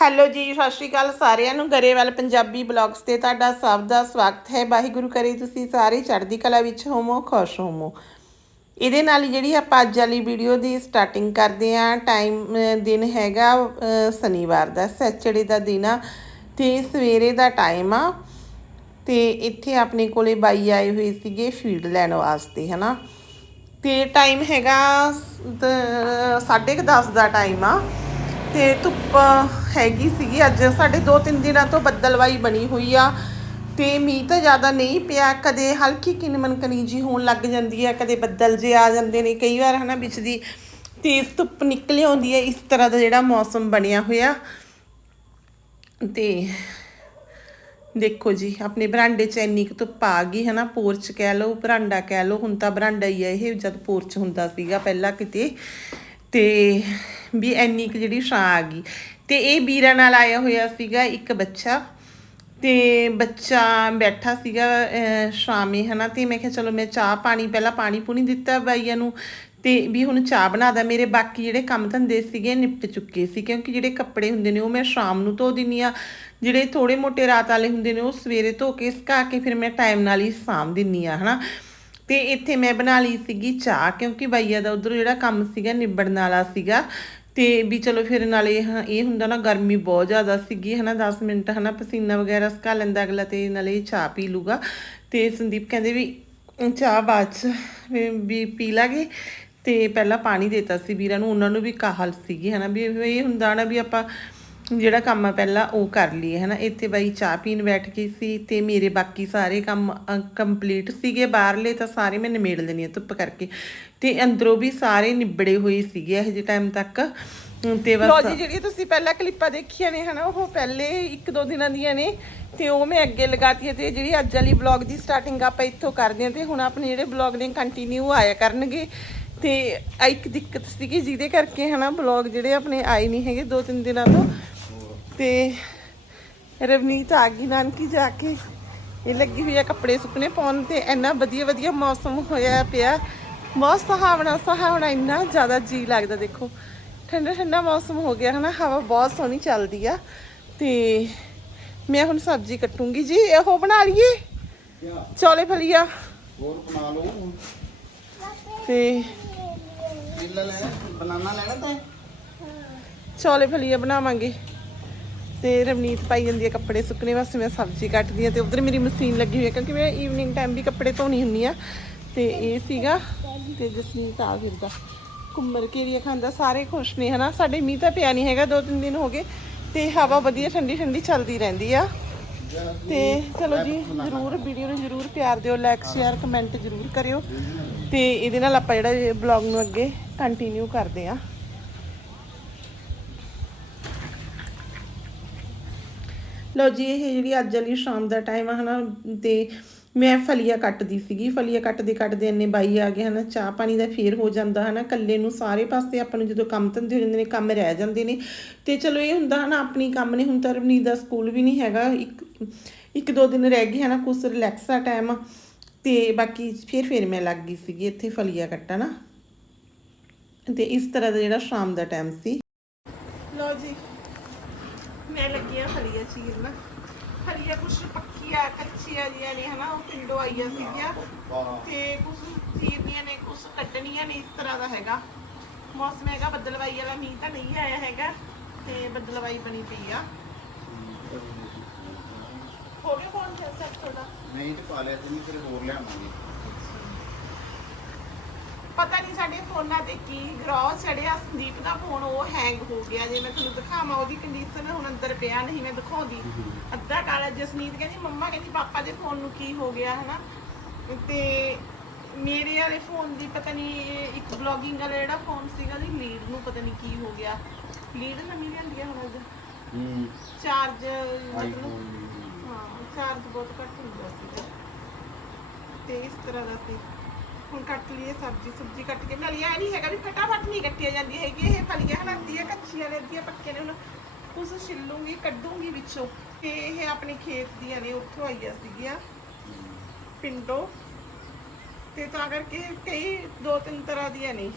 Hello ਜੀ, ਸਤਿ ਸ਼੍ਰੀ ਅਕਾਲ ਸਾਰਿਆਂ ਨੂੰ। ਗਰੇਵਾਲ ਪੰਜਾਬੀ ਬਲੌਗਸ ਤੇ ਤੁਹਾਡਾ ਸਭ ਦਾ ਸਵਾਗਤ ਹੈ। ਵਾਹਿਗੁਰੂ ਕਰੇ ਤੁਸੀਂ ਸਾਰੇ ਚੜ੍ਹਦੀ ਕਲਾ ਵਿੱਚ ਹੋਵੋ, ਖੁਸ਼ ਹੋਵੋ। ਇਹਦੇ ਨਾਲ ਜਿਹੜੀ ਆਪਾਂ ਅੱਜ ਵਾਲੀ ਵੀਡੀਓ ਦੀ ਸਟਾਰਟਿੰਗ ਕਰਦੇ ਆਂ ਟਾਈਮ ਦਿਨ ਹੈਗਾ ਸ਼ਨੀਵਾਰ ਦਾ, ਸੈਚਰਡੇ ਦਾ ਦਿਨ ਆ, ਤੇ ਸਵੇਰੇ ਦਾ ਟਾਈਮ ਆ। ਤੇ ਇੱਥੇ ਆਪਣੇ ਕੋਲੇ ਬਾਈ ਆਏ ਹੋਏ ਸੀਗੇ ਫੀਡ ਲੈਣ ਵਾਸਤੇ, ਹਨਾ। ਤੇ ਟਾਈਮ ਹੈਗਾ 10:30 ਦਾ ਟਾਈਮ ਆ। ਤੇ ਧੁੱਪ ਹੈਗੀ ਸੀਗੀ। ਅੱਜ ਸਾਡੇ 2-3 ਦਿਨਾਂ ਤੋਂ ਬੱਦਲਵਾਈ ਬਣੀ ਹੋਈ ਆ ਤੇ ਮੀਂਹ ਤਾਂ ਜ਼ਿਆਦਾ ਨਹੀਂ ਪਿਆ। ਕਦੇ ਹਲਕੀ ਕਿਨਮਨ ਕਨੀ ਜੀ ਹੋਣ ਲੱਗ ਜਾਂਦੀ ਹੈ ਕਦੇ ਬੱਦਲ ਜੇ ਆ ਜਾਂਦੇ ਨੇ। ਕਈ ਵਾਰ ਹਨਾ ਵਿੱਚ ਦੀ ਤੇਜ਼ ਧੁੱਪ ਨਿਕਲ ਆਉਂਦੀ ਹੈ ਇਸ ਤਰ੍ਹਾਂ ਦਾ ਜਿਹੜਾ ਮੌਸਮ ਬਣਿਆ ਹੋਇਆ। ਤੇ ਦੇਖੋ ਜੀ, ਆਪਣੇ ਬਰਾਂਡੇ 'ਚ ਇੰਨੀ ਕੁ ਧੁੱਪ ਆ ਗਈ ਹੈ ਨਾ ਪੋਰਚ ਕਹਿ ਲਓ, ਬਰਾਂਡਾ ਕਹਿ ਲਓ। ਹੁਣ ਤਾਂ ਬਰਾਂਡਾ ਹੀ ਹੈ ਇਹ, ਜਦ ਪੋਰਚ ਹੁੰਦਾ ਸੀਗਾ ਪਹਿਲਾਂ ਕਿਤੇ। ਤੇ ਵੀ ਇੰਨੀ ਕੁ ਜਿਹੜੀ ਛਾਂ ਆ ਗਈ। ਤੇ ਇਹ ਵੀਰਾਂ ਨਾਲ ਆਇਆ ਹੋਇਆ ਸੀਗਾ ਇੱਕ ਬੱਚਾ ਤੇ ਬੱਚਾ ਬੈਠਾ ਸੀਗਾ ਅਹ, ਸ਼ਾਮੀ ਹਨਾ? ਤੇ ਮੈਂ ਕਿਹਾ ਚਲੋ ਮੈਂ ਚਾਹ ਪਾਣੀ ਪਹਿਲਾਂ ਪਾਣੀ ਪੂਣੀ ਦਿੱਤਾ ਬਾਈਆਂ ਨੂੰ ਤੇ ਵੀ ਹੁਣ ਚਾਹ ਬਣਾਦਾ ਮੇਰੇ ਬਾਕੀ ਜਿਹੜੇ ਕੰਮ ਧੰਦੇ ਸੀਗੇ ਨਿਪਟ ਚੁੱਕੇ ਸੀ ਕਿਉਂਕਿ ਜਿਹੜੇ ਕੱਪੜੇ ਹੁੰਦੇ ਨੇ ਉਹ ਮੈਂ ਸ਼ਾਮ ਨੂੰ ਧੋ ਦਿੰਨੀ ਆ ਜਿਹੜੇ ਥੋੜੇ ਮੋਟੇ ਰਾਤ ਵਾਲੇ ਹੁੰਦੇ ਨੇ ਉਹ ਸਵੇਰੇ ਧੋ ਕੇ ਸੁਕਾ ਕੇ ਫਿਰ ਮੈਂ ਟਾਈਮ ਨਾਲ ਹੀ ਸਾਂਭ ਦਿੰਨੀ ਆ ਹਨਾ? ਤੇ ਇੱਥੇ ਮੈਂ ਬਣਾ ਲਈ ਸੀਗੀ ਚਾਹ, ਕਿਉਂਕਿ ਬਾਈਆ ਦਾ ਉਧਰ ਜਿਹੜਾ ਕੰਮ ਸੀਗਾ ਨਿਬੜਨ ਵਾਲਾ ਸੀਗਾ। ਤੇ ਵੀ ਚਲੋ ਫਿਰ ਨਾਲੇ ਹ- ਇਹ ਹੁੰਦਾ ਨਾ ਗਰਮੀ ਬਹੁਤ ਜ਼ਿਆਦਾ ਸੀਗੀ, ਹਨਾ 10 ਮਿੰਟ, ਹਨਾ, ਪਸੀਨਾ ਵਗੈਰਾ ਸੁਕਾ ਲੈਂਦਾ ਅਗਲਾ ਤੇ ਨਾਲੇ ਚਾਹ ਪੀ ਲੂਗਾ। ਤੇ ਸੰਦੀਪ ਕਹਿੰਦੇ ਵੀ ਚਾਹ ਬਾਅਦ ਚ ਵੀ- ਪੀ ਲਾਂਗੇ। ਤੇ ਪਹਿਲਾਂ ਪਾਣੀ ਦੇਤਾ ਸੀ ਵੀਰਾਂ ਨੂੰ, ਉਹਨਾਂ ਨੂੰ ਵੀ ਕਾਹਲ ਸੀਗੀ, ਹਨਾ, ਵੀ ਇਹ ਹੁੰਦਾ ਨਾ ਵੀ ਆਪਾਂ ਜਿਹੜਾ ਕੰਮ ਆ ਪਹਿਲਾਂ ਉਹ ਕਰ ਲਈਏ, ਹਨਾ? ਇੱਥੇ ਬਾਈ ਚਾਹ ਪੀਣ ਬੈਠ ਗਈ ਸੀ ਤੇ ਮੇਰੇ ਬਾਕੀ ਸਾਰੇ ਕੰਮ ਕੰਪਲੀਟ ਸੀਗੇ ਬਾਹਰਲੇ ਤਾਂ ਸਾਰੇ ਮੈਂ ਨਿਮੇੜ ਲੈਣੀ ਆ ਧੁੱਪ ਕਰਕੇ। ਤੇ ਅੰਦਰੋਂ ਵੀ ਸਾਰੇ ਨਿਬੜੇ ਹੋਏ ਸੀਗੇ ਇਹ ਜਿਹੇ ਟਾਈਮ ਤੱਕ। ਤੇ ਬਸ ਲੋ ਜੀ ਜਿਹੜੀ ਤੁਸੀਂ ਪਹਿਲਾਂ ਕਲਿੱਪਾਂ ਦੇਖੀਆਂ ਨੇ, ਹਨਾ, ਉਹ ਪਹਿਲੇ ਇੱਕ ਦੋ ਦਿਨਾਂ ਦੀਆਂ ਨੇ, ਤੇ ਉਹ ਮੈਂ ਅੱਗੇ ਲਗਾਤੀ ਤੇ ਜਿਹੜੀ ਅੱਜ ਵਾਲੀ ਬਲੌਗ ਦੀ ਸਟਾਰਟਿੰਗ ਆਪਾਂ ਇੱਥੋਂ ਕਰਦੇ ਹਾਂ ਤੇ ਹੁਣ ਆਪਣੇ ਜਿਹੜੇ ਬਲੌਗ ਨੇ ਕੰਟੀਨਿਊ ਆਇਆ ਕਰਨਗੇ। ਤੇ ਇੱਕ ਦਿੱਕਤ ਸੀਗੀ ਜਿਹਦੇ ਕਰਕੇ, ਹਨਾ ਬਲੌਗ ਜਿਹੜੇ ਆਪਣੇ ਆਏ ਨਹੀਂ ਹੈਗੇ ਦੋ ਤਿੰਨ ਦਿਨਾਂ ਤੋਂ। ਤੇ ਰਵਨੀਤ ਆ ਗਈ ਨਾਨਕੀ ਜਾ ਕੇ। ਇਹ ਲੱਗੀ ਹੋਈ ਆ ਕੱਪੜੇ ਸੁੱਕਣੇ ਪਾਉਣ ਤੇ ਇੰਨਾ ਵਧੀਆ ਵਧੀਆ ਮੌਸਮ ਹੋਇਆ ਪਿਆ। ਬਹੁਤ ਸੁਹਾਵਣਾ ਸੁਹਾਵਣਾ ਇੰਨਾ ਜ਼ਿਆਦਾ ਜੀ ਲੱਗਦਾ ਦੇਖੋ। ਠੰਡਾ ਠੰਡਾ ਮੌਸਮ ਹੋ ਗਿਆ ਹਨਾ ਹਵਾ ਬਹੁਤ ਸੋਹਣੀ ਚੱਲਦੀ ਆ। ਤੇ ਮੈਂ ਹੁਣ ਸਬਜ਼ੀ ਕੱਟੂੰਗੀ ਜੀ ਇਹੋ ਬਣਾ ਲਈਏ? ਚੌਲੇ ਫਲੀਆ। ਹੋਰ ਬਣਾ ਲਓ। ਤੇ ਕੇਲਾ ਲੈਣਾ ਬਨਾਨਾ ਲੈਣਾ ਤਾਂ? ਚੌਲੇ ਫਲੀਆ ਬਣਾਵਾਂਗੇ। ਤੇ ਰਵਨੀਤ ਪਾਈ ਜਾਂਦੀ ਹੈ ਕੱਪੜੇ ਸੁੱਕਣੇ ਵਾਸਤੇ, ਮੈਂ ਸਬਜ਼ੀ ਕੱਟਦੀ ਆ ਤੇ ਉਧਰ ਮੇਰੀ ਮਸ਼ੀਨ ਲੱਗੀ ਹੋਈ ਹੈ ਕਿਉਂਕਿ ਮੈਂ ਈਵਨਿੰਗ ਟਾਈਮ ਵੀ ਕੱਪੜੇ ਧੋਣੀ ਹੁੰਨੀ ਆ। ਤੇ ਇਹ ਸੀਗਾ, ਤੇ ਜਸਮੀਤ ਆ ਫਿਰਦਾ। ਕੁੰਮਰ ਕੇਰੀਆ ਖਾਂਦਾ, ਸਾਰੇ ਖੁਸ਼ ਨੇ, ਹਨਾ? ਸਾਡੇ ਮੀਂਹ ਤਾਂ ਪਿਆ ਨਹੀਂ ਹੈਗਾ, ਦੋ ਤਿੰਨ ਦਿਨ ਹੋ ਗਏ, ਤੇ ਹਵਾ ਵਧੀਆ, ਠੰਡੀ ਠੰਡੀ ਚੱਲਦੀ ਰਹਿੰਦੀ ਆ। ਤੇ ਚਲੋ ਜੀ, ਜਰੂਰ, ਵੀਡੀਓ ਨੂੰ ਜਰੂਰ ਪਿਆਰ ਦਿਓ ਲਾਈਕ ਸ਼ੇਅਰ ਕਮੈਂਟ ਜਰੂਰ ਕਰਿਓ। ਤੇ ਇਹਦੇ ਨਾਲ ਆਪਾਂ ਜਿਹੜਾ ਬਲੌਗ ਨੂੰ ਅੱਗੇ ਕੰਟੀਨਿਊ ਕਰਦੇ ਆ। ਲਓ ਜੀ, ਇਹ ਜਿਹੜੀ ਅੱਜ ਵਾਲੀ ਸ਼ਾਮ ਦਾ ਟਾਈਮ ਆ ਹਨਾ, ਤੇ ਮੈਂ ਫਲੀਆ ਕੱਟਦੀ ਸੀਗੀ। ਫਲੀਆ ਕੱਟਦੇ ਕੱਟਦੇ ਇੰਨੇ ਬਾਈ ਆ ਗਏ ਹਨਾ, ਚਾਹ ਪਾਣੀ ਦਾ ਫੇਰ ਹੋ ਜਾਂਦਾ ਹਨਾ ਕੱਲੇ ਨੂੰ ਸਾਰੇ ਪਾਸੇ ਆਪਾਂ ਨੂੰ ਜਦੋਂ ਕੰਮ ਧੰਦੇ ਹੋ ਜਾਂਦੇ ਨੇ, ਕੰਮ ਰਹਿ ਜਾਂਦੇ ਨੇ। ਤੇ ਚਲੋ ਇਹ ਹੁੰਦਾ ਹਨਾ, ਆਪਣੀ ਕੰਮ ਨੇ, ਹੁਣ ਤਾਂ ਰਵਨੀਤ ਦਾ ਸਕੂਲ ਵੀ ਨਹੀਂ ਹੈਗਾ, ਇੱਕ ਇੱਕ ਦੋ ਦਿਨ ਰਹਿ ਗਏ ਹਨਾ, ਕੁਛ ਰਿਲੈਕਸ ਦਾ ਟਾਈਮ ਤੇ ਬਾਕੀ ਫਿਰ ਫਿਰ ਮੈਂ ਲੱਗ ਗਈ ਸੀਗੀ ਇੱਥੇ ਫਲੀਆ ਕੱਟਣ। ਤੇ ਇਸ ਤਰ੍ਹਾਂ ਦਾ ਜਿਹੜਾ ਸ਼ਾਮ ਦਾ ਟਾਈਮ ਸੀ। ਲਓ ਜੀ। ਮੈਂ ਲੱਗੀ ਆ ਫਲੀਆ ਚੀਰਨਾ ਫਲੀਆ ਕੁਛ ਪੱਕੀਆਂ ਕੱਚੀਆਂ ਜੀਆਂ ਨੇ, ਹਨਾ, ਉਹ ਪਿੰਡੋਂ ਆਈਆਂ ਸੀਗੀਆਂ। ਤੇ ਕੁਛ ਚੀਰਨੀਆਂ ਨੇ, ਕੁਛ ਕੱਟਣੀਆਂ ਨੇ ਇਸ ਤਰ੍ਹਾਂ ਦਾ ਹੈਗਾ। ਮੌਸਮ ਹੈਗਾ, ਬੱਦਲਵਾਈ ਵਾਲਾ ਮੀਂਹ ਤਾਂ ਨਹੀਂ ਆਇਆ ਹੈਗਾ, ਤੇ ਬੱਦਲਵਾਈ ਬਣੀ ਪਈ ਆ। ਹੋ ਗਿਆ ਕੌਣ ਸੈੱਟ ਤੁਹਾਡਾ? ਨਹੀਂ ਤੇ ਪਾ ਲਿਆ ਤੇ ਨਹੀਂ, ਫਿਰ ਹੋਰ ਲਿਆਵਾਂਗੇ। ਪਤਾ ਨਹੀਂ ਸਾਡੇ ਫੋਨਾਂ ਤੇ ਕੀ ਗਰੋ ਚੜਿਆ ਸੰਦੀਪ ਦਾ ਫੋਨ ਉਹ ਹੈਂਗ ਹੋ ਗਿਆ। ਜੇ ਮੈਂ ਤੁਹਾਨੂੰ ਦਿਖਾਵਾਂ ਉਹਦੀ ਕੰਡੀਸ਼ਨ ਹੁਣ ਅੰਦਰ ਪਿਆ ਨਹੀਂ ਮੈਂ ਦਿਖਾਉਂਦੀ। ਅੱਧਾ ਕਾਲਾ ਜਸਨੀਤ ਕਹਿੰਦੀ ਮੰਮਾ ਕਹਿੰਦੀ ਪਾਪਾ ਦੇ ਫੋਨ ਨੂੰ ਕੀ ਹੋ ਗਿਆ ਹਨਾ? ਤੇ ਮੇਰੇ ਵਾਲੇ ਫੋਨ ਦੀ ਪਤਾ ਨਹੀਂ ਇੱਕ ਬਲੌਗਿੰਗ ਵਾਲਾ ਜਿਹੜਾ ਫੋਨ ਸੀਗਾ ਉਹਦੀ ਲੀਡ ਨੂੰ ਪਤਾ ਨਹੀਂ ਕੀ ਹੋ ਗਿਆ। ਲੀਡ ਨਵੀਂ ਲਿਆਂਦੀ ਆ ਹੁਣ ਅੱਜ। ਹੂੰ ਚਾਰਜ ਮਤਲਬ ਹਾਂ ਚਾਰਜ ਬਹੁਤ ਘੱਟ ਹੁੰਦਾ ਸੀਗਾ। ਤੇ ਇਸ ਤਰ੍ਹਾਂ ਦਾ ਸੀ। ਹੁਣ ਕੱਟ ਲਈਏ ਸਬਜ਼ੀ ਸਬਜ਼ੀ ਕੱਟ ਕੇ ਨਾਲ ਇਹ ਨਹੀਂ ਹੈਗਾ ਵੀ ਫਟਾਫਟ ਨਹੀਂ ਕੱਟੀਆਂ ਜਾਂਦੀ ਹੈਗੀ ਇਹ ਫਲੀਆਂ ਹਨ ਅੱਧੀਆਂ ਕੱਚੀਆਂ ਨੇ ਅੱਧੀਆਂ ਨੇ ਹੁਣ ਕੁਛ ਛਿੱਲੂੰਗੀ, ਕੱਢੂੰਗੀ ਵਿੱਚੋਂ। ਤੇ ਇਹ ਆਪਣੇ ਖੇਤ ਦੀਆਂ ਨੇ, ਉੱਥੋਂ ਆਈਆਂ ਸੀਗੀਆਂ। ਪਿੰਡੋਂ। ਤੇ ਤਾਂ ਕਰਕੇ ਕਈ ਦੋ ਤਿੰਨ ਤਰ੍ਹਾਂ ਦੀਆਂ ਨੇ।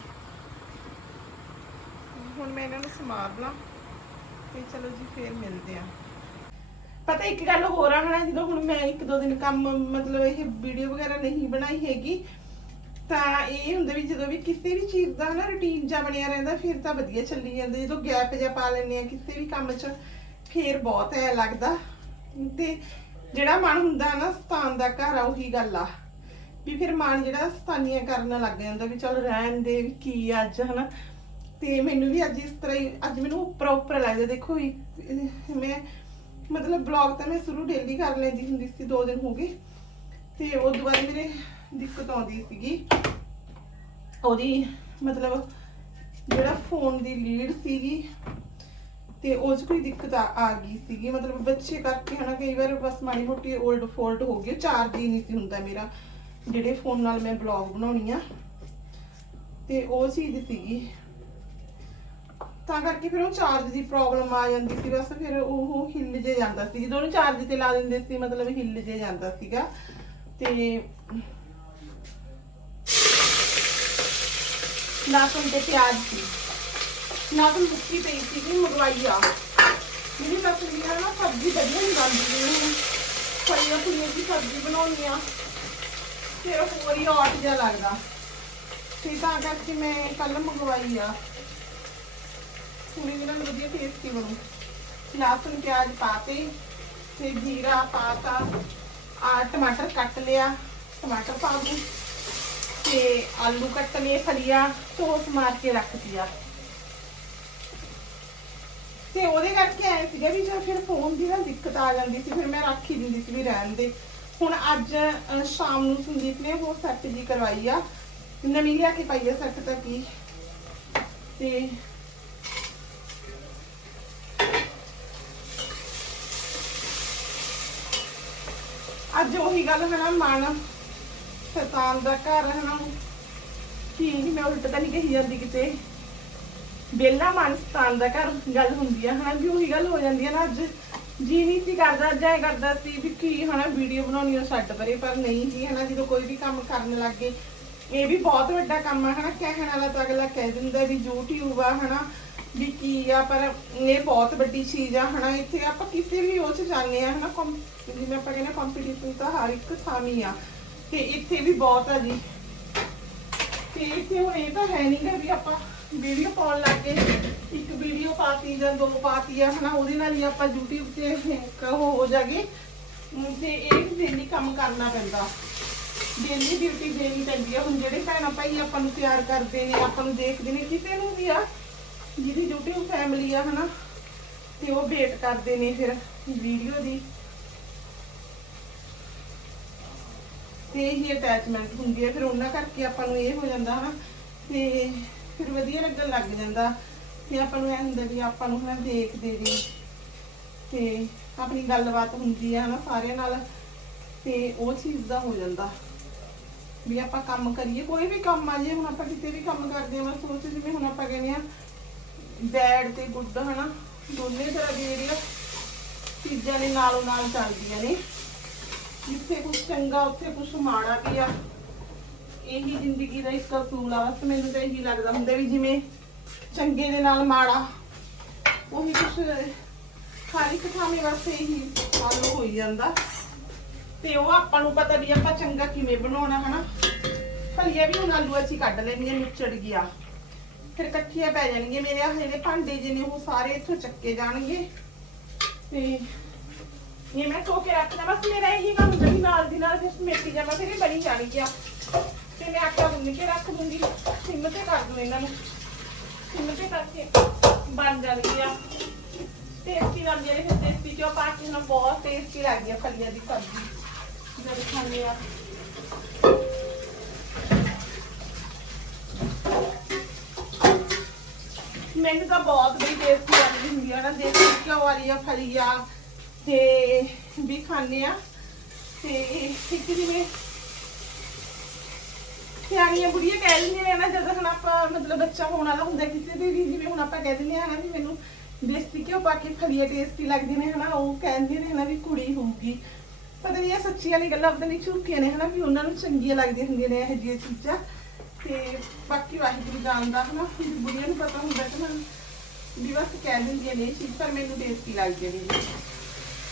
ਹੁਣ ਮੈਂ ਇਹਨਾਂ ਨੂੰ ਸਮਾਰ ਲਾਂ। ਤੇ ਚਲੋ ਜੀ, ਫੇਰ ਮਿਲਦੇ ਆ। ਪਤਾ ਇੱਕ ਗੱਲ ਹੋਰ ਆ ਹਨਾ, ਜਦੋਂ ਹੁਣ ਮੈਂ ਇੱਕ ਦੋ ਦਿਨ ਕੰਮ, ਮਤਲਬ ਇਹ ਵੀਡੀਓ ਵਗੈਰਾ ਨਹੀਂ ਬਣਾਈ ਹੈਗੀ ਤਾਂ ਇਹ ਹੁੰਦਾ ਵੀ ਜਦੋਂ ਵੀ ਕਿਸੇ ਵੀ ਚੀਜ਼ ਦਾ ਨਾ ਰੁਟੀਨ ਜਾਂ ਬਣਿਆ ਰਹਿੰਦਾ, ਫਿਰ ਤਾਂ ਵਧੀਆ ਚੱਲੀ ਜਾਂਦਾ। ਜਦੋਂ ਗੈਪ ਜਾਂ ਪਾ ਲੈਂਦੇ ਆ ਕਿਸੇ ਵੀ ਕੰਮ 'ਚ, ਫਿਰ ਬਹੁਤ ਐ ਲੱਗਦਾ। ਤੇ ਜਿਹੜਾ ਮਨ ਹੁੰਦਾ ਨਾ ਸਤਾਨ ਦਾ ਘਰ ਆ, ਉਹੀ ਗੱਲ ਆ। ਵੀ ਫਿਰ ਮਨ ਜਿਹੜਾ ਸਤਾਨੀਆਂ ਕਰਨ ਲੱਗ ਜਾਂਦਾ ਵੀ ਚਲ ਰਹਿਣ ਦੇ ਵੀ ਕੀ ਅੱਜ, ਹਨਾ? ਤੇ ਮੈਨੂੰ ਵੀ ਅੱਜ ਇਸ ਤਰ੍ਹਾਂ ਹੀ, ਅੱਜ ਮੈਨੂੰ ਉੱਪਰ ਉੱਪਰ ਲੱਗਦਾ। ਦੇਖੋ ਮੈਂ ਮਤਲਬ ਬਲੌਗ ਤਾਂ ਮੈਂ ਸ਼ੁਰੂ ਡੇਲੀ ਕਰ ਲੈਂਦੀ ਹੁੰਦੀ ਸੀ, ਦੋ ਦਿਨ ਹੋ ਗਏ। ਤੇ ਉਸ ਤੋਂ ਬਾਅਦ ਮੇਰੇ ਦਿੱਕਤ ਆਉਂਦੀ ਸੀਗੀ। ਉਹਦੀ ਮਤਲਬ ਜਿਹੜਾ ਫੋਨ ਦੀ ਲੀਡ ਸੀਗੀ ਤੇ ਉਹ 'ਚ ਕੋਈ ਦਿੱਕਤ ਆ ਆ ਗਈ ਸੀਗੀ। ਮਤਲਬ ਬੱਚੇ ਕਰਕੇ ਹਨਾ ਕਈ ਵਾਰ ਬਸ ਮਾੜੀ ਮੋਟੀ 올ਡ ਫੋਲਟ ਹੋ ਗਈ। ਚਾਰਜ ਹੀ ਨਹੀਂ ਸੀ ਹੁੰਦਾ ਮੇਰਾ, ਜਿਹੜੇ ਫੋਨ ਨਾਲ ਮੈਂ ਬਲੌਗ ਬਣਾਉਣੀ ਆ। ਤੇ ਉਹ ਚੀਜ਼ ਸੀਗੀ। ਤਾਂ ਕਰਕੇ ਫਿਰ ਉਹ ਚਾਰਜ ਦੀ ਪ੍ਰੋਬਲਮ ਆ ਜਾਂਦੀ ਸੀ। ਬਸ ਫਿਰ ਉਹ ਹਿੱਲ ਜੇ ਜਾਂਦਾ ਸੀ। ਜਦੋਂ ਉਹਨੂੰ ਚਾਰਜ ਤੇ ਲਾ ਦਿੰਦੇ ਸੀ, ਮਤਲਬ ਹਿੱਲ ਜੇ ਜਾਂਦਾ ਸੀਗਾ। ਤੇ ਲਸਣ ਤੇ ਪਿਆਜ਼ ਸੀ ਲਸਣ ਮੁੱਕੀ ਪਈ ਸੀ ਵੀ ਮੰਗਵਾਈ ਆ ਮੇਰੀ ਲਸਣ ਆ ਨਾ ਸਬਜ਼ੀ ਵਧੀਆ ਨਹੀਂ ਬਣਦੀ ਮੈਨੂੰ ਫਲੀਆਂ ਫੁਲੀਆਂ ਦੀ ਸਬਜ਼ੀ ਬਣਾਉਣੀ ਆ ਫਿਰ ਹੋਰ ਹੀ ਔਟ ਜਿਹਾ ਲੱਗਦਾ ਤੇ ਤਾਂ ਕਰਕੇ ਮੈਂ ਕੱਲ ਮੰਗਵਾਈ ਆ ਪੂਰੀ ਜਿਹਨਾਂ ਨੂੰ ਵਧੀਆ ਟੇਸਟੀ ਬਣੂ ਲਸਣ ਪਿਆਜ਼ ਪਾਤੇ ਤੇ ਜੀਰਾ ਪਾਤਾ ਆ ਟਮਾਟਰ ਕੱਟ ਲਿਆ ਟਮਾਟਰ ਪਾ ਦੂੰ ਤੇ ਆਲੂ ਕੱਟ ਫਲੀਆ ਫਲੀਆਂ ਮਾਰ ਕੇ ਰੱਖਤੀ ਆ ਤੇ ਉਹਦੇ ਕਰਕੇ ਆਏ ਸੀਗਾ ਵੀ ਜੇ ਫਿਰ ਫੋਨ ਦੀ ਨਾ ਦਿੱਕਤ ਆ ਜਾਂਦੀ ਸੀ ਫਿਰ ਮੈਂ ਰੱਖ ਹੀ ਦਿੰਦੀ ਸੀ ਵੀ ਰਹਿਣ ਦੇ। ਹੁਣ ਅੱਜ ਅਹ, ਸ਼ਾਮ ਨੂੰ ਸੰਦੀਪ ਨੇ ਉਹ ਸੈੱਟ ਜੀ ਕਰਵਾਈ ਆ। ਨਵੀਂ ਲਿਆ ਕੇ ਪਾਈ ਆ ਸੈੱਟ ਤਾਂ ਕੀ। ਤੇ ਅੱਜ ਉਹੀ ਗੱਲ ਹੈ ਨਾ ਮਨ ਸ਼ੈਤਾਨ ਦਾ ਘਰ ਹੈ ਨਾ। ਕੀ ਮੈਂ ਉਲਟ ਤਾਂ ਨਹੀਂ ਕਹੀ ਜਾਂਦੀ ਕਿਤੇ। ਬੇਲਾ ਮਨ ਸ਼ੈਤਾਨ ਦਾ ਘਰ ਗੱਲ ਹੁੰਦੀ ਆ, ਹਨਾ, ਵੀ ਉਹੀ ਗੱਲ ਹੋ ਜਾਂਦੀ ਆ ਨਾ ਅੱਜ। ਜੀ ਨਹੀਂ ਸੀ ਕਰਦਾ, ਅੱਜ ਕਰਦਾ ਸੀ ਵੀ ਕੀ ਹਨਾ, ਵੀਡੀਓ ਬਣਾਉਣੀ ਉਹ ਛੱਡ ਪਰੇ, ਪਰ ਨਹੀਂ ਜੀ, ਹਨਾ, ਜਦੋਂ ਕੋਈ ਵੀ ਕੰਮ ਕਰਨ ਲੱਗੇ ਇਹ ਵੀ ਬਹੁਤ ਵੱਡਾ ਕੰਮ ਆ, ਹਨਾ, ਕਹਿਣ ਵਾਲਾ ਤਾਂ ਅਗਲਾ ਕਹਿ ਦਿੰਦਾ ਵੀ YouTube ਆ ਹਨਾ, ਵੀ ਕੀ ਆ, ਪਰ ਇਹ ਬਹੁਤ ਵੱਡੀ ਚੀਜ਼ ਆ, ਹਨਾ, ਇੱਥੇ ਆਪਾਂ ਕਿਸੇ ਵੀ ਉਹ ਚ ਜਾਂਦੇ ਆ, ਹਨਾ ਜਿਵੇਂ ਆਪਾਂ ਕਹਿੰਦੇ ਕੰਪੀਟੀਸ਼ਨ ਤਾਂ ਹਰ ਇੱਕ ਥਾਂ ਹੀ ਆ। ਤੇ ਇੱਥੇ ਵੀ ਬਹੁਤ ਆ ਜੀ। ਤੇ ਇੱਥੇ ਹੁਣ ਇਹ ਤਾਂ ਹੈ ਨਹੀਂ ਗਾ ਵੀ ਆਪਾਂ ਵੀਡੀਓ ਪਾਉਣ ਲੱਗ। ਗਏ ਇੱਕ ਵੀਡੀਓ ਪਾਤੀ ਜਾਂ ਦੋ ਪਾਤੀ ਆ, ਹਨਾ, ਉਹਦੇ ਨਾਲ ਹੀ ਆਪਾਂ YouTube ਤੇ ਇੱਕ ਹੋ ਜਾਗੇ। ਅਮ ਤੇ ਇਹ ਡੇਲੀ ਕੰਮ ਕਰਨਾ ਪੈਂਦਾ। ਡੇਲੀ ਡਿਊਟੀ ਦੇਣੀ ਪੈਂਦੀ ਆ। ਹੁਣ ਜਿਹੜੇ ਭੈਣਾਂ ਭਾਈ ਆਪਾਂ ਨੂੰ ਪਿਆਰ ਕਰਦੇ ਨੇ, ਆਪਾਂ ਨੂੰ ਦੇਖਦੇ ਨੇ, ਕਿਸੇ ਨੂੰ ਵੀ ਆ, ਜਿਹਦੀ YouTube ਫੈਮਿਲੀ ਆ, ਹਨਾ, ਤੇ ਉਹ ਵੇਟ ਕਰਦੇ ਨੇ ਫਿਰ ਵੀਡੀਓ ਦੀ। ਤੇ ਇਹੀ ਅਟੈਚਮੈਂਟ ਹੁੰਦੀ ਹੈ, ਫਿਰ ਉਹਨਾਂ ਕਰਕੇ ਆਪਾਂ ਨੂੰ ਇਹ ਹੋ ਜਾਂਦਾ ਹਨਾ, ਤੇ ਫਿਰ ਵਧੀਆ ਲੱਗਣ ਲੱਗ ਜਾਂਦਾ। ਤੇ ਆਪਾਂ ਨੂੰ ਇਹ ਹੁੰਦਾ ਵੀ ਆਪਾਂ ਨੂੰ ਹਨਾ ਦੇਖਦੇ ਜੀ ਤੇ ਆਪਣੀ ਗੱਲਬਾਤ ਹੁੰਦੀ ਹੈ ਹਨਾ ਸਾਰਿਆਂ ਨਾਲ, ਤੇ ਉਹ ਚੀਜ਼ ਦਾ ਹੋ ਜਾਂਦਾ। ਵੀ ਆਪਾਂ ਕੰਮ ਕਰੀਏ, ਕੋਈ ਵੀ ਕੰਮ ਆ ਜੇ, ਹੁਣ ਆਪਾਂ ਕਿਤੇ ਵੀ ਕੰਮ ਕਰਦੇ ਹਾਂ, ਮੈਂ ਸੋਚ ਜਿਵੇਂ ਹੁਣ ਆਪਾਂ ਕਹਿੰਦੇ ਆ ਬੈਡ ਤੇ ਗੁੱਡ ਹਨਾ, ਦੋਨੇ ਤਰ੍ਹਾਂ ਦੀ ਜਿਹੜੀਆਂ ਚੀਜ਼ਾਂ ਨੇ ਨਾਲੋਂ ਨਾਲ ਚੱਲਦੀਆਂ ਨੇ। ਜਿੱਥੇ ਕੁਝ ਚੰਗਾ, ਉੱਥੇ ਕੁਝ ਮਾੜਾ ਵੀ ਆ। ਇਹੀ ਜ਼ਿੰਦਗੀ ਦਾ ਇੱਕ ਅਸੂਲ ਆ। ਬਸ ਮੈਨੂੰ ਤਾਂ ਇਹੀ ਲੱਗਦਾ ਹੁੰਦਾ ਵੀ ਜਿਵੇਂ ਚੰਗੇ ਦੇ ਨਾਲ ਮਾੜਾ, ਉਹੀ ਕੁਝ ਹਰ ਇੱਕ ਥਾਂ ਬਸ ਇਹੀ ਫਾਲੋ ਹੋਈ ਜਾਂਦਾ। ਤੇ ਉਹ ਆਪਾਂ ਨੂੰ ਪਤਾ ਵੀ ਆਪਾਂ ਚੰਗਾ ਕਿਵੇਂ ਬਣਾਉਣਾ, ਹਨਾ? ਫਲੀਆਂ ਵੀ ਹੁਣ ਆਲੂ ਅਸੀਂ ਕੱਢ ਲੈਣੀਆਂ ਨਿਚੜ ਗਿਆ। ਫਿਰ ਇਕੱਠੀਆਂ ਪੈ ਜਾਣਗੀਆਂ। ਮੇਰੇ ਆਹ ਜਿਹੜੇ ਭਾਂਡੇ ਜਿਹੇ ਨੇ ਉਹ ਸਾਰੇ ਇੱਥੋਂ ਚੱਕੇ ਜਾਣਗੇ। ਤੇ ਇਹ ਮੈਂ ਧੋ ਕੇ ਰੱਖਣਾ, ਬਸ ਮੇਰਾ ਇਹੀ ਕੰਮ ਹੁੰਦਾ ਵੀ ਨਾਲ ਦੀ ਨਾਲ ਫਿਰ ਸਮੇਟੀ ਜਾਵਾਂ ਫਿਰ ਇਹ ਬਣੀ ਜਾਣਗੀਆਂ ਤੇ ਮੈਂ ਆਟਾ ਗੁੰਨ ਕੇ ਰੱਖ ਦੂੰਗੀ, ਸਿਮ ਤੇ ਕਰ ਦੂੰ ਇਹਨਾਂ ਨੂੰ। ਸਿਮ ਤੇ ਕਰਕੇ ਬਣ ਜਾਣਗੀਆਂ ਟੇਸਟੀ ਲੱਗਦੀ ਹੈ ਫਿਰ ਟੇਸਟੀ ਕਿਉਂ ਪਾ ਕੇ ਨਾ, ਬਹੁਤ ਟੇਸਟੀ ਲੱਗਦੀ ਹੈ ਫਲੀਆਂ ਦੀ ਸਬਜ਼ੀ। ਜਦੋਂ ਖਾਂਦੇ ਆ। ਮੈਨੂੰ ਤਾਂ ਬਹੁਤ ਬੜੀ ਟੇਸਟੀ ਲੱਗਦੀ ਹੁੰਦੀ ਆ ਨਾ, ਦੇਸੀ ਘਿਓ ਵਾਲੀ ਵਾਲੀਆਂ ਫਲੀਆਂ ਤੇ ਵੀ ਖਾਂਦੇ ਆ। ਤੇ ਇੱਕ ਜਿਵੇਂ ਸਿਆਣੀਆਂ ਬੁੜੀਆਂ ਕਹਿ ਦਿੰਦੀਆਂ ਨੇ ਨਾ ਜਦੋਂ ਹੁਣ ਆਪਾਂ ਮਤਲਬ ਬੱਚਾ ਹੋਣ ਵਾਲਾ ਹੁੰਦਾ, ਕਿਸੇ ਦੇ ਵੀ ਜਿਵੇਂ ਹੁਣ ਆਪਾਂ ਕਹਿ ਦਿੰਦੇ ਆ ਨਾ ਵੀ ਮੈਨੂੰ ਦੇਸੀ ਘਿਓ ਪਾ ਕੇ ਫਲੀਆਂ ਟੇਸਟੀ ਲੱਗਦੀਆਂ ਨੇ ਹਨਾ, ਉਹ ਕਹਿੰਦੇ ਨੇ ਹਨਾ ਵੀ ਕੁੜੀ ਹੋਊਗੀ। ਪਤਾ ਨਹੀਂ ਇਹ ਸੱਚੀ ਵਾਲੀ ਗੱਲਾਂ, ਪਤਾ ਨਹੀਂ ਝੂਠੀਆਂ ਨੇ ਹਨਾ, ਵੀ ਉਹਨਾਂ ਨੂੰ ਚੰਗੀਆਂ ਲੱਗਦੀਆਂ ਹੁੰਦੀਆਂ ਨੇ ਇਹ ਜਿਹੀਆਂ ਚੀਜ਼ਾਂ। ਤੇ ਬਾਕੀ ਵਾਹਿਗੁਰੂ ਜਾਣਦਾ ਹਨਾ, ਵੀ ਬੁੜੀਆਂ ਨੂੰ ਪਤਾ ਹੁੰਦਾ ਕਿ ਨਾ ਵੀ ਬਸ ਕਹਿ ਦਿੰਦੀਆਂ ਨੇ ਇਹ ਚੀਜ਼, ਪਰ ਮੈਨੂੰ ਟੇਸਟੀ ਲੱਗਦੀ ਹੈ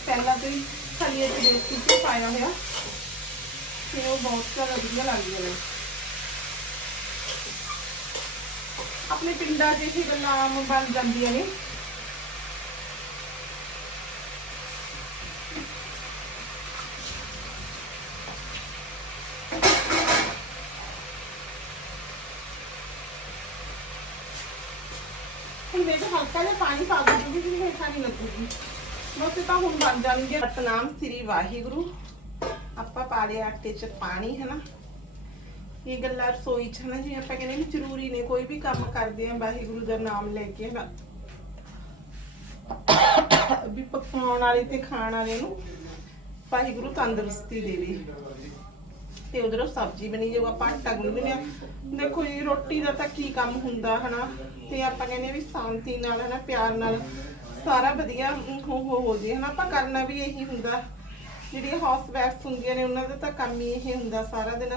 ਪਹਿਲਾਂ ਤੋਂ ਹੀ ਖਾਲੀ ਇੱਕ ਦੇਸੀ ਘਿਓ ਪਾਇਆ ਹੋਇਆ ਤੇ ਉਹ ਬਹੁਤ ਜ਼ਿਆਦਾ ਵਧੀਆ ਲੱਗਦੀਆਂ ਨੇ ਆਪਣੇ ਪਿੰਡਾਂ 'ਚ ਇਹ ਗੱਲਾਂ ਆਮ ਬਣ ਜਾਂਦੀਆਂ ਨੇ ਹੁਣ ਮੈਂ ਤਾਂ ਹਲਕਾ ਜਿਹਾ ਪਾਣੀ ਪਾ ਦੂੰਗੀ ਕਿ ਹੇਠਾਂ ਨਹੀਂ ਲੱਗੂਗੀ ਬਸ ਤਾਂ ਹੁਣ ਬਣ ਜਾਣਗੇ। ਸਤਨਾਮ ਸ੍ਰੀ ਵਾਹਿਗੁਰੂ। ਆਪਾਂ ਪਾ ਲਿਆ ਆਟੇ 'ਚ ਪਾਣੀ ਹੈ ਨਾ ਇਹ ਗੱਲਾਂ ਰਸੋਈ 'ਚ ਨਾ ਜਿਵੇਂ ਆਪਾਂ ਕਹਿੰਦੇ ਵੀ ਜ਼ਰੂਰੀ ਨੇ, ਕੋਈ ਵੀ ਕੰਮ ਕਰਦੇ ਆ, ਵਾਹਿਗੁਰੂ ਦਾ ਨਾਮ ਲੈ ਕੇ ਨਾ ਵੀ ਪਕਾਉਣ ਵਾਲੇ ਤੇ ਖਾਣ ਵਾਲੇ ਨੂੰ ਵਾਹਿਗੁਰੂ ਤੰਦਰੁਸਤੀ ਦੇਵੇ। ਤੇ ਉਧਰੋਂ ਸਬਜ਼ੀ ਬਣੀ ਜਾਊ ਆਪਾਂ ਆਟਾ ਗੁੰਨਦੇ ਆ ਦੇਖੋ ਜੀ, ਰੋਟੀ ਦਾ ਤਾਂ ਕੀ ਕੰਮ ਹੁੰਦਾ, ਹਨਾ? ਤੇ ਆਪਾਂ ਕਹਿੰਦੇ ਵੀ ਸ਼ਾਂਤੀ ਨਾਲ, ਹਨਾ, ਪਿਆਰ ਨਾਲ ਸਾਰਾ ਵਧੀਆ, ਹੋ ਹੋ ਹੋ ਜੇ, ਹਨਾ? ਆਪਾਂ ਕਰਨਾ ਵੀ ਇਹੀ ਹੁੰਦਾ। ਜਿਹੜੀਆਂ ਹਾਊਸ ਵਾਈਫਸ ਹੁੰਦੀਆਂ ਨੇ, ਉਹਨਾਂ ਦਾ ਤਾਂ ਕੰਮ ਹੀ ਇਹ ਹੁੰਦਾ ਸਾਰਾ ਦਿਨ।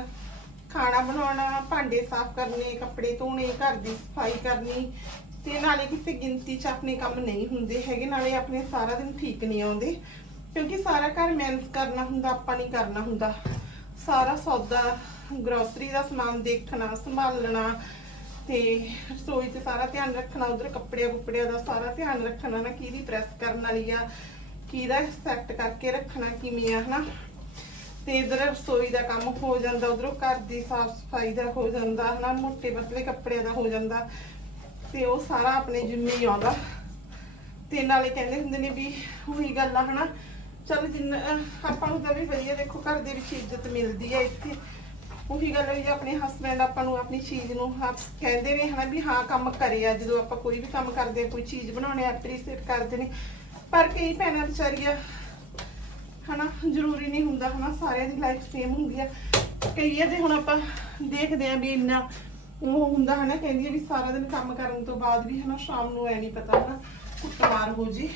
ਖਾਣਾ ਬਣਾਉਣਾ, ਭਾਂਡੇ ਸਾਫ਼ ਕਰਨੇ, ਕੱਪੜੇ ਧੋਣੇ, ਘਰ ਦੀ ਸਫ਼ਾਈ ਕਰਨੀ। ਤੇ ਨਾਲੇ ਕਿਸੇ ਗਿਣਤੀ 'ਚ ਆਪਣੇ ਕੰਮ ਨਹੀਂ ਹੁੰਦੇ ਹੈਗੇ, ਨਾਲੇ ਆਪਣੇ ਸਾਰਾ ਦਿਨ ਠੀਕ ਨਹੀਂ ਆਉਂਦੇ। ਕਿਉਂਕਿ ਸਾਰਾ ਘਰ ਮੈਨੇਜ ਕਰਨਾ ਹੁੰਦਾ, ਆਪਾਂ ਨਹੀਂ ਕਰਨਾ ਹੁੰਦਾ। ਸਾਰਾ ਸੌਦਾ ਗਰੋਸਰੀ ਦਾ ਸਮਾਨ ਦੇਖਣਾ, ਸੰਭਾਲਣਾ ਤੇ ਰਸੋਈ ਤੇ ਸਾਰਾ ਧਿਆਨ ਰੱਖਣਾ, ਉਧਰ ਕੱਪੜਿਆਂ ਕੁੱਪੜਿਆਂ ਦਾ ਸਾਰਾ ਧਿਆਨ ਰੱਖਣਾ ਨਾ, ਕਿਹਦੀ ਪ੍ਰੈਸ ਕਰਨ ਵਾਲੀ ਆ, ਕਿਹਦਾ ਸੈੱਟ ਕਰਕੇ ਰੱਖਣਾ, ਕਿਵੇਂ ਆ, ਹਨਾ? ਤੇ ਇਧਰ ਰਸੋਈ ਦਾ ਕੰਮ ਹੋ ਜਾਂਦਾ, ਉਧਰੋਂ ਘਰ ਦੀ ਸਾਫ਼ ਸਫ਼ਾਈ ਦਾ ਹੋ ਜਾਂਦਾ, ਹਨਾ? ਮੋਟੇ ਪਤਲੇ ਕੱਪੜਿਆਂ ਦਾ ਹੋ ਜਾਂਦਾ, ਤੇ ਉਹ ਸਾਰਾ ਆਪਣੇ ਜਿੰਮੇ ਹੀ ਆਉਂਦਾ। ਤੇ ਨਾਲੇ ਕਹਿੰਦੇ ਹੁੰਦੇ ਨੇ ਵੀ ਉਹੀ ਗੱਲ ਆ, ਹਨਾ? ਚੱਲ ਜਿੰਨਾ ਆਪਾਂ ਨੂੰ ਤਾਂ ਵੀ ਵਧੀਆ, ਦੇਖੋ, ਘਰ ਦੇ ਵਿੱਚ ਇੱਜ਼ਤ ਮਿਲਦੀ ਹੈ ਇੱਥੇ। ਉਹੀ ਗੱਲ ਹੈ ਵੀ ਆਪਣੇ ਹਸਬੰਡ ਆਪਾਂ ਨੂੰ ਆਪਣੀ ਚੀਜ਼ ਨੂੰ ਆਪ ਕਹਿੰਦੇ ਨੇ ਹਨਾ ਵੀ ਹਾਂ, ਕੰਮ ਕਰਿਆ ਜਦੋਂ ਆਪਾਂ ਕੋਈ ਵੀ ਕੰਮ ਕਰਦੇ ਆ, ਕੋਈ ਚੀਜ਼ ਬਣਾਉਣੇ ਐਪਰੀਸ਼ੀਏਟ ਕਰਦੇ ਨੇ। ਪਰ ਕਈ ਭੈਣਾਂ ਵਿਚਾਰੀਆਂ ਹਨਾ, ਜ਼ਰੂਰੀ ਨਹੀਂ ਹੁੰਦਾ ਹਨਾ, ਸਾਰਿਆਂ ਦੀ ਲਾਈਫ ਸੇਮ ਹੁੰਦੀ ਆ। ਕਈਆਂ ਦੇ ਹੁਣ ਆਪਾਂ ਦੇਖਦੇ ਆ ਵੀ ਇੰਨਾ ਉਹ ਹੁੰਦਾ ਹਨਾ ਕਹਿੰਦੀ ਆ ਵੀ ਸਾਰਾ ਦਿਨ ਕੰਮ ਕਰਨ ਤੋਂ ਬਾਅਦ ਵੀ ਹਨਾ, ਸ਼ਾਮ ਨੂੰ ਐ ਨਹੀਂ ਪਤਾ ਹਨਾ, ਕੁੱਟਮਾਰ ਹੋ ਜੇ।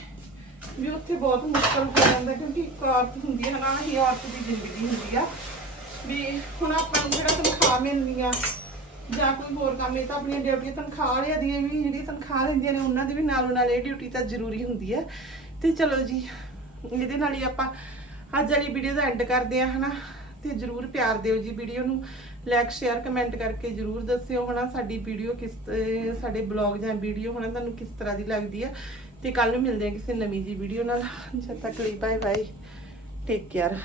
ਵੀ ਉੱਥੇ ਬਹੁਤ ਮੁਸ਼ਕਲ ਹੋ ਜਾਂਦਾ, ਕਿਉਂਕਿ ਇੱਕ ਔਰਤ ਹੁੰਦੀ ਹੈ ਹਨਾ ਇਹ ਔਰਤ ਦੀ ਜ਼ਿੰਦਗੀ ਹੁੰਦੀ ਆ। ਵੀ ਹੁਣ ਆਪਾਂ ਨੂੰ ਜਿਹੜਾ ਤਨਖਾਹ ਮਿਲਦੀ ਆ ਜਾਂ ਕੋਈ ਹੋਰ ਕੰਮ ਇਹ ਤਾਂ ਆਪਣੀਆਂ ਡਿਊਟੀਆਂ ਤਨਖਾਹ ਵਾਲਿਆਂ ਦੀਆਂ ਵੀ ਜਿਹੜੀ ਤਨਖਾਹ ਲੈਂਦੀਆਂ ਨੇ, ਉਹਨਾਂ ਦੀ ਵੀ ਨਾਲੋਂ ਨਾਲ ਇਹ ਡਿਊਟੀ ਤਾਂ ਜ਼ਰੂਰੀ ਹੁੰਦੀ ਹੈ ਤੇ ਚਲੋ ਜੀ, ਇਹਦੇ ਨਾਲ ਹੀ ਆਪਾਂ ਅੱਜ ਵਾਲੀ ਵੀਡੀਓ ਦਾ ਐਂਡ ਕਰਦੇ ਆ ਹਨਾ? ਤੇ ਜਰੂਰ ਪਿਆਰ ਦਿਓ ਜੀ ਵੀਡੀਓ ਨੂੰ। ਲਾਈਕ ਸ਼ੇਅਰ ਕਮੈਂਟ ਕਰਕੇ ਜਰੂਰ ਦੱਸਿਓ, ਹਨਾ? ਸਾਡੀ ਵੀਡੀਓ ਕਿਸ ਸਾਡੇ ਬਲੌਗ ਜਾਂ ਵੀਡੀਓ ਹਨਾ? ਤੁਹਾਨੂੰ ਕਿਸ ਤਰ੍ਹਾਂ ਦੀ ਲੱਗਦੀ ਆ? ਤੇ ਕੱਲ ਨੂੰ ਮਿਲਦੇ ਆ ਕਿਸੇ ਨਵੀਂ ਜੀ ਵੀਡੀਓ ਨਾਲ। ਜਦ ਤੱਕ ਲਈ ਬਾਏ ਬਾਏ ਟੇਕ ਕੇਅਰ